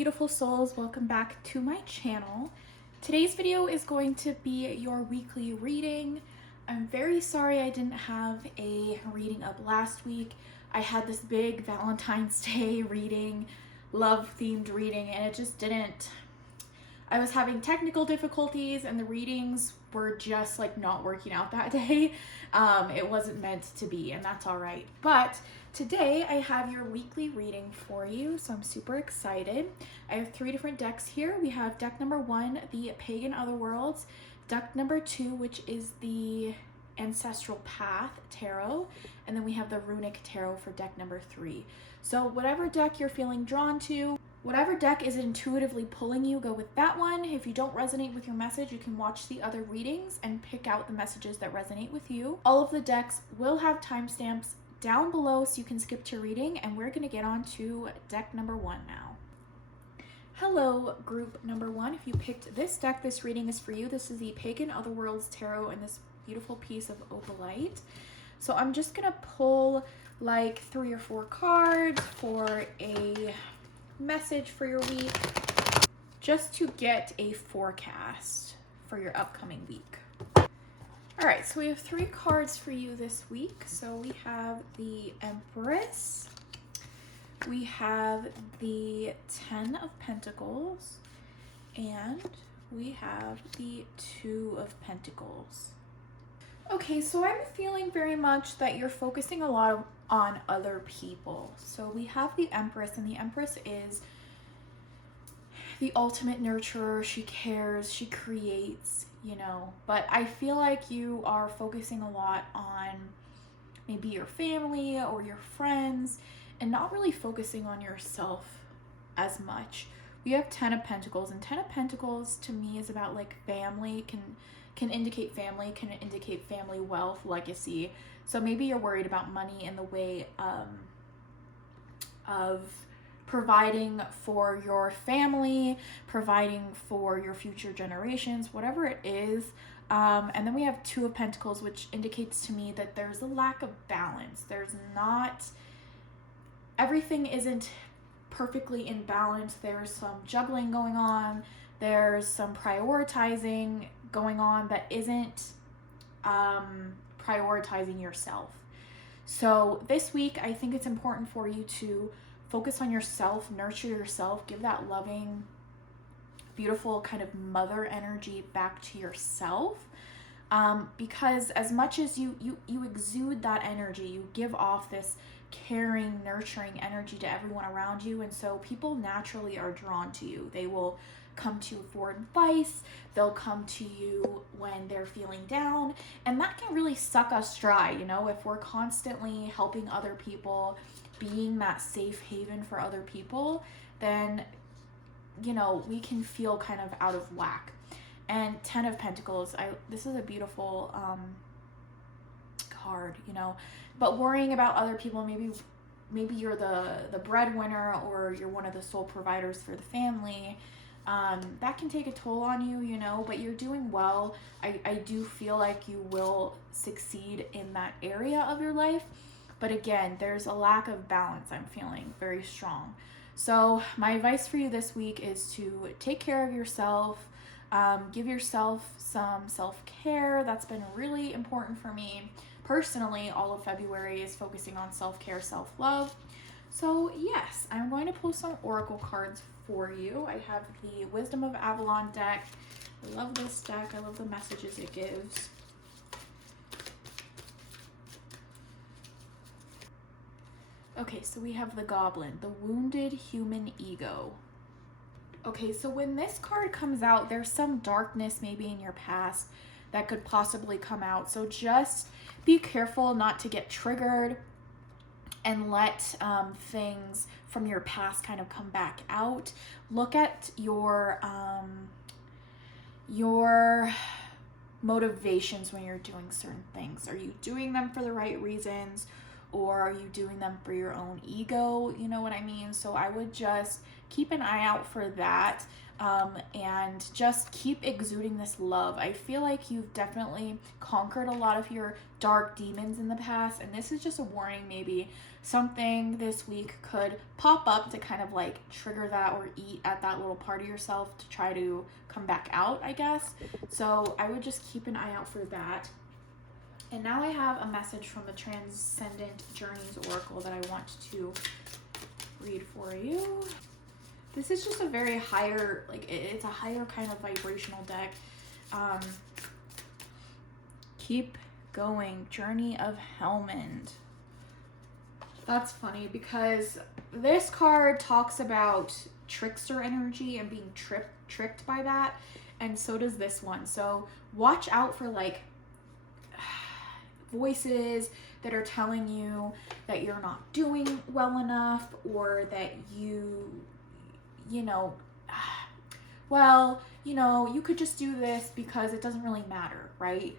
beautiful souls, welcome back to my channel. Today's video is going to be your weekly reading. I'm very sorry I didn't have a reading up last week. I had this big Valentine's Day reading, love themed reading, and it just didn't. I was having technical difficulties and the readings were just like not working out that day. It wasn't meant to be, and that's all right. But today I have your weekly reading for you, so I'm super excited. I have 3 different decks here. We have deck number 1, the Pagan Otherworlds, deck number 2, which is the Ancestral Path Tarot, and then we have the Runic Tarot for deck number 3. So whatever deck you're feeling drawn to, whatever deck is intuitively pulling you, go with that one. If you don't resonate with your message, you can watch the other readings and pick out the messages that resonate with you. All of the decks will have timestamps down below so you can skip to reading, and we're going to get on to deck number 1 now. Hello, group number 1. If you picked this deck, this reading is for you. This is the Pagan Otherworlds Tarot and this beautiful piece of opalite. So I'm just going to pull like 3 or 4 cards for a message for your week, just to get a forecast for your upcoming week. All right, so we have 3 cards for you this week. So we have the Empress, we have the 10 of Pentacles, and we have the 2 of Pentacles. Okay, so I'm feeling very much that you're focusing a lot on other people. So we have the Empress, and the Empress is the ultimate nurturer. She cares, she creates, you know, but I feel like you are focusing a lot on maybe your family or your friends and not really focusing on yourself as much. We have 10 of Pentacles, and 10 of Pentacles to me is about like family, can indicate family, can indicate family wealth, legacy. So maybe you're worried about money in the way of providing for your family, providing for your future generations, whatever it is. And then we have 2 of Pentacles, which indicates to me that there's a lack of balance. There's not, everything isn't perfectly in balance. There's some juggling going on. There's some prioritizing going on that isn't prioritizing yourself. So this week, I think it's important for you to focus on yourself, nurture yourself, give that loving, beautiful kind of mother energy back to yourself. Because as much as you exude that energy, you give off this caring, nurturing energy to everyone around you, and so people naturally are drawn to you. They will come to you for advice, they'll come to you when they're feeling down, and that can really suck us dry, you know, if we're constantly helping other people, being that safe haven for other people, then, you know, we can feel kind of out of whack. And 10 of Pentacles, this is a beautiful card, you know, but worrying about other people, maybe you're the breadwinner or you're one of the sole providers for the family. That can take a toll on you, you know, but you're doing well. I do feel like you will succeed in that area of your life. But again, there's a lack of balance. I'm feeling very strong. So my advice for you this week is to take care of yourself. Give yourself some self-care. That's been really important for me. Personally, all of February is focusing on self-care, self-love. So yes, I'm going to pull some oracle cards for you. I have the Wisdom of Avalon deck. I love this deck. I love the messages it gives. Okay, so we have the Goblin, the Wounded Human Ego. Okay, so when this card comes out, there's some darkness maybe in your past that could possibly come out. So just be careful not to get triggered and let things from your past kind of come back out. Look at your motivations when you're doing certain things. Are you doing them for the right reasons, or are you doing them for your own ego? You know what I mean? So I would just keep an eye out for that. and just keep exuding this love. I feel like you've definitely conquered a lot of your dark demons in the past, and this is just a warning. Maybe something this week could pop up to kind of like trigger that or eat at that little part of yourself to try to come back out, I guess. So I would just keep an eye out for that. And now I have a message from the Transcendent Journeys Oracle that I want to read for you. This is just a very higher, like it's a higher kind of vibrational deck. Keep going, Journey of Helmand. That's funny because this card talks about trickster energy and being tricked by that, and so does this one. So watch out for like voices that are telling you that you're not doing well enough, or that you know, well, you know, you could just do this because it doesn't really matter, right?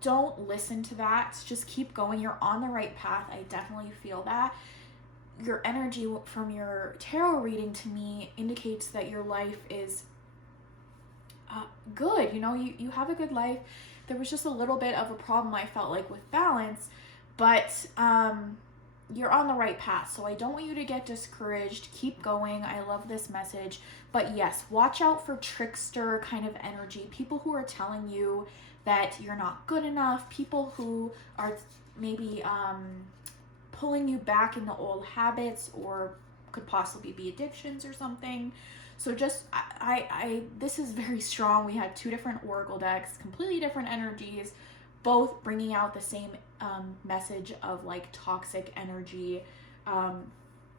Don't listen to that. Just keep going. You're on the right path. I definitely feel that. Your energy from your tarot reading to me indicates that your life is good. You know, you have a good life. There was just a little bit of a problem, I felt like, with balance, but you're on the right path. So I don't want you to get discouraged. Keep going. I love this message. But yes, watch out for trickster kind of energy. People who are telling you that you're not good enough. People who are maybe pulling you back into old habits, or could possibly be addictions or something. So just, this is very strong. We had two different oracle decks, completely different energies, both bringing out the same message of like toxic energy,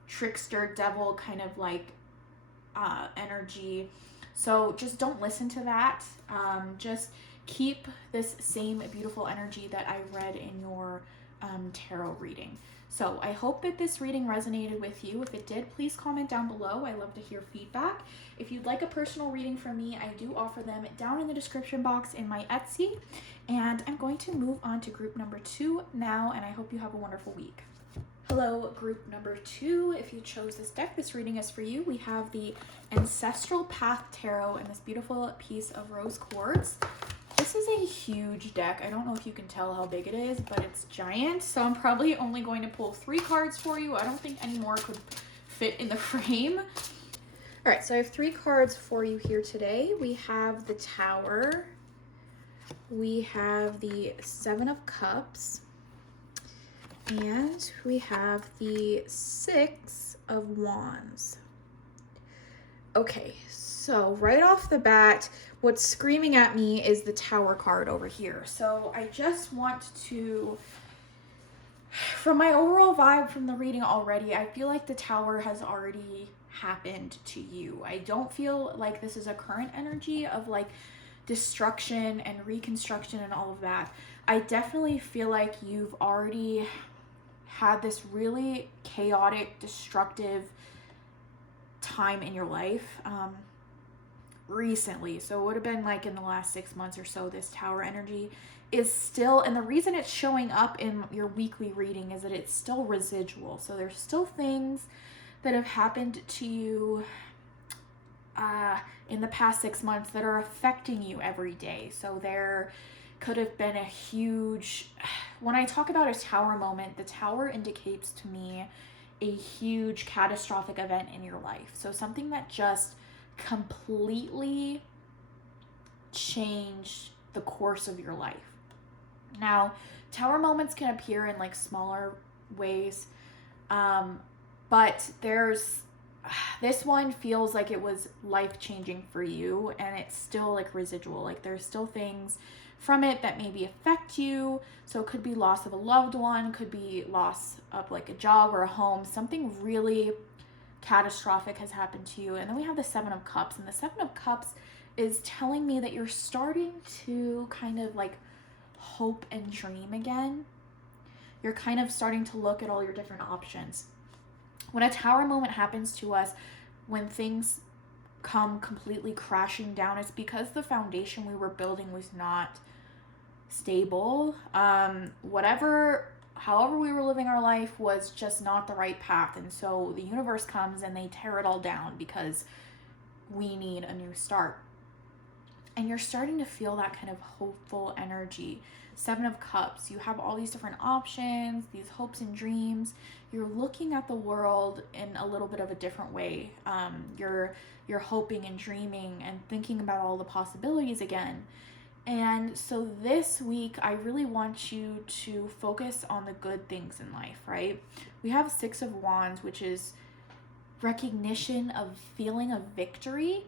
trickster, devil kind of like energy. So just don't listen to that. Just keep this same beautiful energy that I read in your tarot reading. So I hope that this reading resonated with you. If it did, please comment down below. I love to hear feedback. If you'd like a personal reading from me, I do offer them down in the description box in my Etsy. And I'm going to move on to group number 2 now, and I hope you have a wonderful week. Hello, group number 2. If you chose this deck, this reading is for you. We have the Ancestral Path Tarot and this beautiful piece of rose quartz. This is a huge deck. I don't know if you can tell how big it is, but it's giant. So I'm probably only going to pull 3 cards for you. I don't think any more could fit in the frame. All right, so I have 3 cards for you here today. We have the Tower. We have the 7 of Cups. And we have the 6 of Wands. Okay, so right off the bat, what's screaming at me is the Tower card over here. So I just want to, from my overall vibe from the reading already, I feel like the Tower has already happened to you. I don't feel like this is a current energy of like destruction and reconstruction and all of that. I definitely feel like you've already had this really chaotic, destructive time in your life recently. So it would have been like in the last 6 months or so. This Tower energy is still, and the reason it's showing up in your weekly reading is that it's still residual. So there's still things that have happened to you in the past 6 months that are affecting you every day. So there could have been a huge, when I talk about a Tower moment, the Tower indicates to me a huge catastrophic event in your life. So something that just completely changed the course of your life. Now, Tower moments can appear in like smaller ways, but this one feels like it was life-changing for you, and it's still like residual. Like there's still things from it that maybe affect you. So it could be loss of a loved one, could be loss of like a job or a home. Something really catastrophic has happened to you. And then we have the 7 of Cups, and the 7 of Cups is telling me that you're starting to kind of like hope and dream again. You're kind of starting to look at all your different options. When a Tower moment happens to us, when things come completely crashing down, it's because the foundation we were building was not stable. However we were living our life was just not the right path. And so the universe comes and they tear it all down because we need a new start. And you're starting to feel that kind of hopeful energy. 7 of Cups, you have all these different options, these hopes and dreams. You're looking at the world in a little bit of a different way. You're hoping and dreaming and thinking about all the possibilities again. And so this week, I really want you to focus on the good things in life, right? We have 6 of Wands, which is recognition of feeling of victory.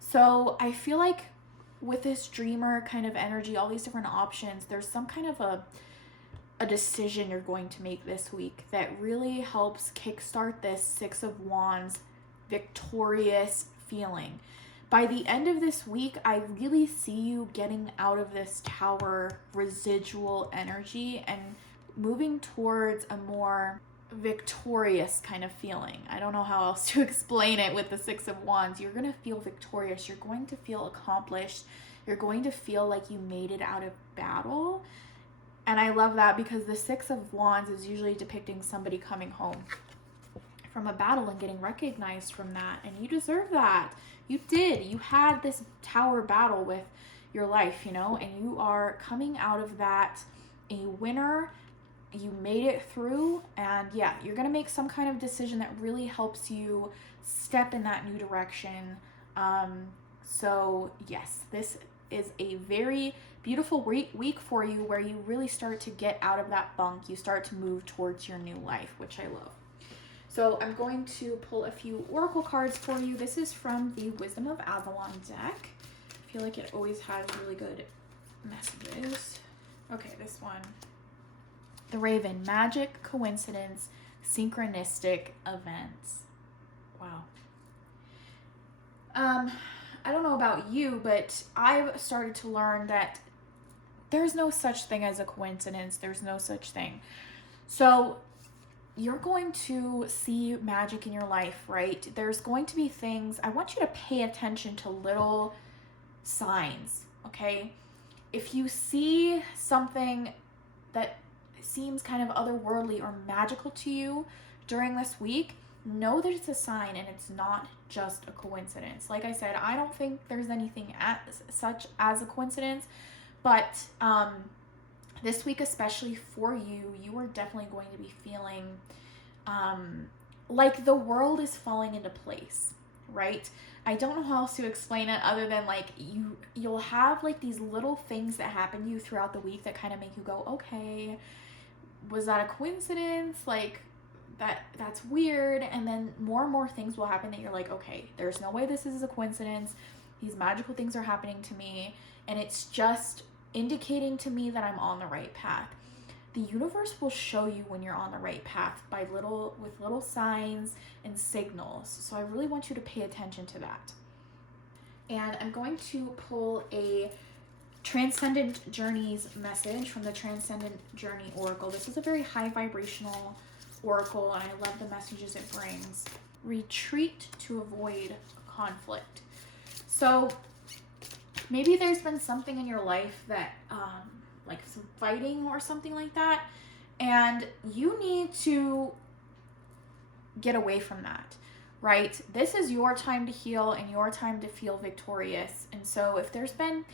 So I feel like with this dreamer kind of energy, all these different options, there's some kind of a decision you're going to make this week that really helps kickstart this 6 of Wands victorious feeling. By the end of this week, I really see you getting out of this Tower residual energy and moving towards a more victorious kind of feeling. I don't know how else to explain it with the 6 of Wands. You're going to feel victorious. You're going to feel accomplished. You're going to feel like you made it out of battle. And I love that because the 6 of Wands is usually depicting somebody coming home from a battle and getting recognized from that. And you deserve that. You did. You had this Tower battle with your life, you know, and you are coming out of that a winner. You made it through, and yeah, you're going to make some kind of decision that really helps you step in that new direction. So yes, this is a very beautiful week for you where you really start to get out of that funk. You start to move towards your new life, which I love. So I'm going to pull a few oracle cards for you. This is from the Wisdom of Avalon deck. I feel like it always has really good messages. Okay, this one. The Raven, magic, coincidence, synchronistic events. Wow. I don't know about you, but I've started to learn that there's no such thing as a coincidence. There's no such thing. So you're going to see magic in your life, right? There's going to be things. I want you to pay attention to little signs, okay? If you see something that seems kind of otherworldly or magical to you during this week, know that it's a sign and it's not just a coincidence. Like I said, I don't think there's anything such as a coincidence, but this week, especially for you, you are definitely going to be feeling like the world is falling into place, right? I don't know how else to explain it other than like you'll have like these little things that happen to you throughout the week that kind of make you go, okay, was that a coincidence? Like that's weird. And then more and more things will happen that you're like, okay, there's no way this is a coincidence. These magical things are happening to me, and it's just indicating to me that I'm on the right path. The universe will show you when you're on the right path with little signs and signals. So I really want you to pay attention to that. And I'm going to pull a Transcendent Journeys message from the Transcendent Journey Oracle. This is a very high vibrational oracle, and I love the messages it brings. Retreat to avoid conflict. So maybe there's been something in your life that, like some fighting or something like that, and you need to get away from that, right? This is your time to heal and your time to feel victorious. And so if there's been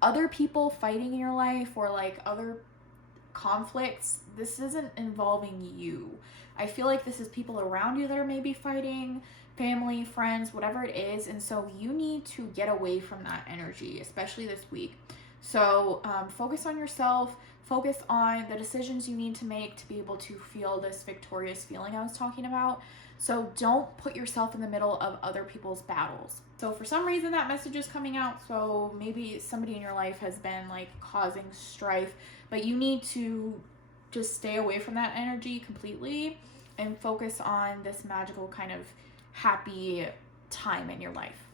other people fighting in your life or like other conflicts, this isn't involving you. I feel like this is people around you that are maybe fighting, family, friends, whatever it is. And so you need to get away from that energy, especially this week. So focus on yourself, focus on the decisions you need to make to be able to feel this victorious feeling I was talking about. So don't put yourself in the middle of other people's battles. So for some reason that message is coming out. So maybe somebody in your life has been like causing strife, but you need to just stay away from that energy completely and focus on this magical kind of happy time in your life.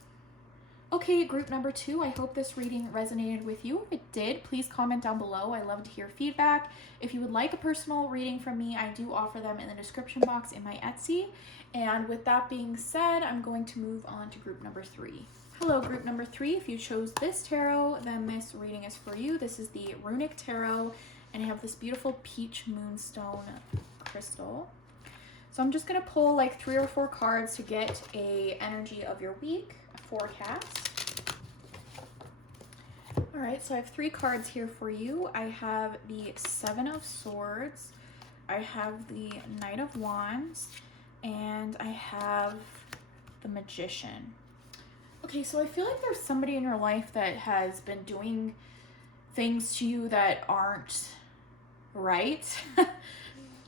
Okay, group number 2, I hope this reading resonated with you. If it did, please comment down below. I love to hear feedback. If you would like a personal reading from me, I do offer them in the description box in my Etsy. And with that being said, I'm going to move on to group number 3. Hello, group number 3. If you chose this tarot, then this reading is for you. This is the Runic Tarot, and I have this beautiful peach moonstone crystal. So I'm just going to pull like 3 or 4 cards to get a energy of your week forecast. All right, so I have 3 cards here for you. I have the Seven of Swords, I have the Knight of Wands, and I have the Magician. Okay, so I feel like there's somebody in your life that has been doing things to you that aren't right.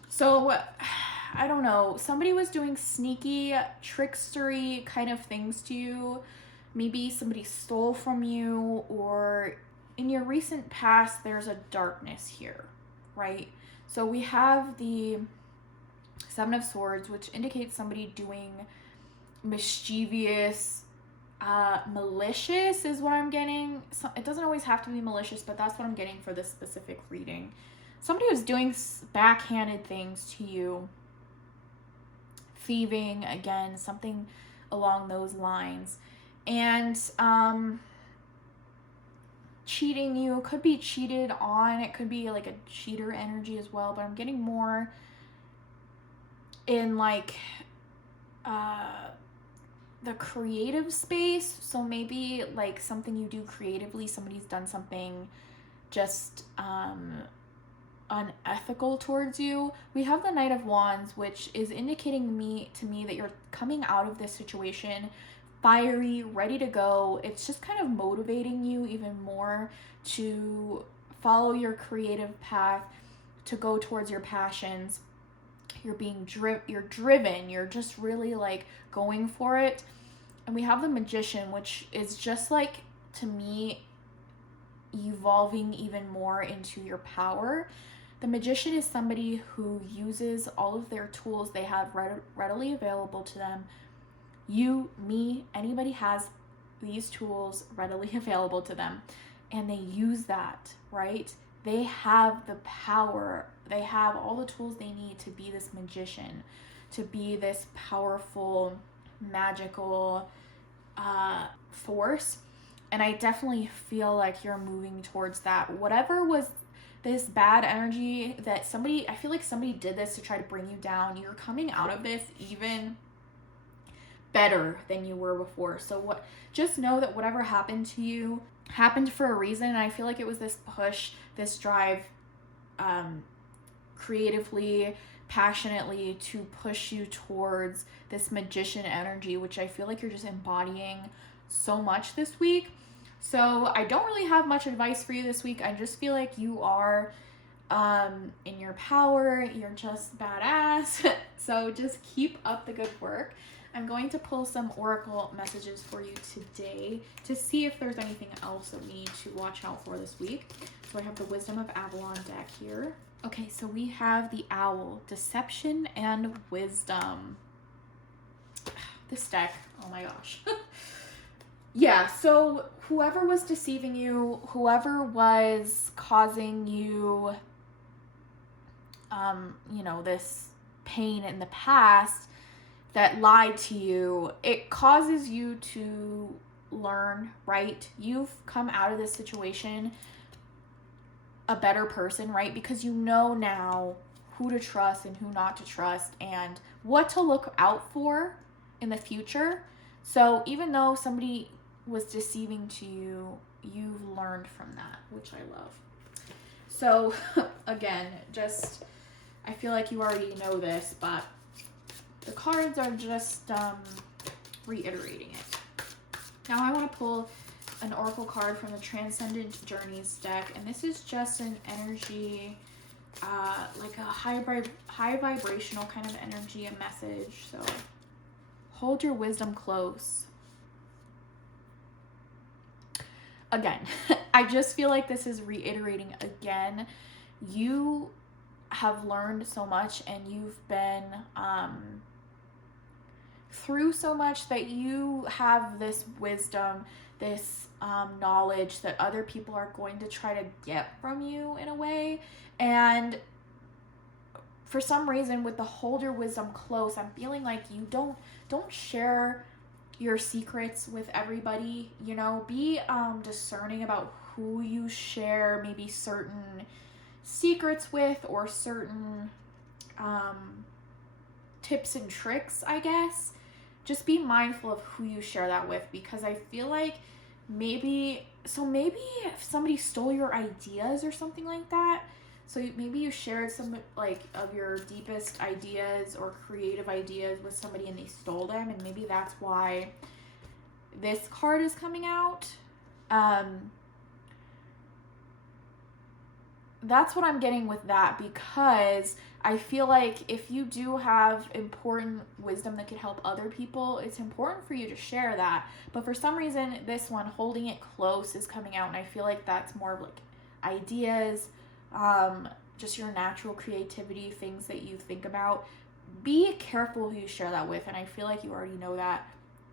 So, I don't know, somebody was doing sneaky, trickstery kind of things to you. Maybe somebody stole from you, or in your recent past, there's a darkness here, right? So we have the Seven of Swords, which indicates somebody doing mischievous, malicious is what I'm getting. So it doesn't always have to be malicious, but that's what I'm getting for this specific reading. Somebody was doing backhanded things to you. Thieving, again, something along those lines. And cheating you, could be cheated on, it could be like a cheater energy as well, but I'm getting more in like the creative space. So maybe like something you do creatively, somebody's done something just unethical towards you. We have the Knight of Wands, which is indicating to me that you're coming out of this situation fiery, ready to go. It's just kind of motivating you even more to follow your creative path, to go towards your passions. You're being you're driven, you're just really like going for it. And we have the Magician, which is just like, to me, evolving even more into your power. The Magician is somebody who uses all of their tools they have readily available to them. You, me, anybody has these tools readily available to them, and they use that, right? They have the power. They have all the tools they need to be this magician, to be this powerful, magical force. And I definitely feel like you're moving towards that. Whatever was this bad energy that I feel like somebody did this to try to bring you down, you're coming out of this even better than you were before. So just know that whatever happened to you happened for a reason. And I feel like it was this push, this drive, creatively, passionately, to push you towards this magician energy, which I feel like you're just embodying so much this week. So I don't really have much advice for you this week. I just feel like you are in your power. You're just badass. So just keep up the good work. I'm going to pull some oracle messages for you today to see if there's anything else that we need to watch out for this week. So I have the Wisdom of Avalon deck here. Okay, so we have the Owl, Deception and Wisdom. This deck, oh my gosh. Yeah, so whoever was deceiving you, whoever was causing you, this pain in the past, that lied to you, it causes you to learn, right? You've come out of this situation a better person, right? Because you know now who to trust and who not to trust and what to look out for in the future. So even though somebody was deceiving to you, you've learned from that, which I love. So again, I feel like you already know this, but the cards are just reiterating it. Now I want to pull an oracle card from the Transcendent Journeys deck, and this is just an energy, like a high vibrational kind of energy, a message. So hold your wisdom close. Again, I just feel like this is reiterating again. You have learned so much, and you've been through so much that you have this wisdom, this knowledge that other people are going to try to get from you in a way. And for some reason, with the hold your wisdom close, I'm feeling like you don't share your secrets with everybody. Be discerning about who you share maybe certain secrets with, or certain tips and tricks, I guess. just be mindful of who you share that with, because I feel like maybe if somebody stole your ideas or something like that, so maybe you shared some like of your deepest ideas or creative ideas with somebody and they stole them, and maybe that's why this card is coming out. That's what I'm getting with that, because I feel like if you do have important wisdom that could help other people, it's important for you to share that. But for some reason, this one, holding it close, is coming out, and I feel like that's more of like ideas, just your natural creativity, things that you think about. Be careful who you share that with, and I feel like you already know that.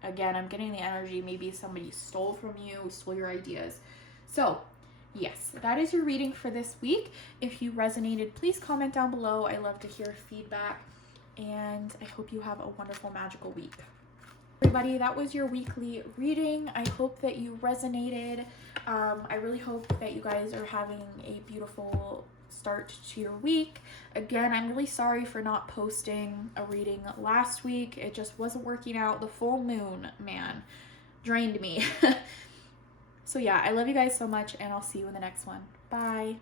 Again, I'm getting the energy, maybe somebody stole from you, stole your ideas. So yes, that is your reading for this week. If you resonated, please comment down below. I love to hear feedback, and I hope you have a wonderful, magical week. Everybody, that was your weekly reading. I hope that you resonated. I really hope that you guys are having a beautiful start to your week. Again, I'm really sorry for not posting a reading last week. It just wasn't working out. The full moon, man, drained me. So yeah, I love you guys so much, and I'll see you in the next one. Bye.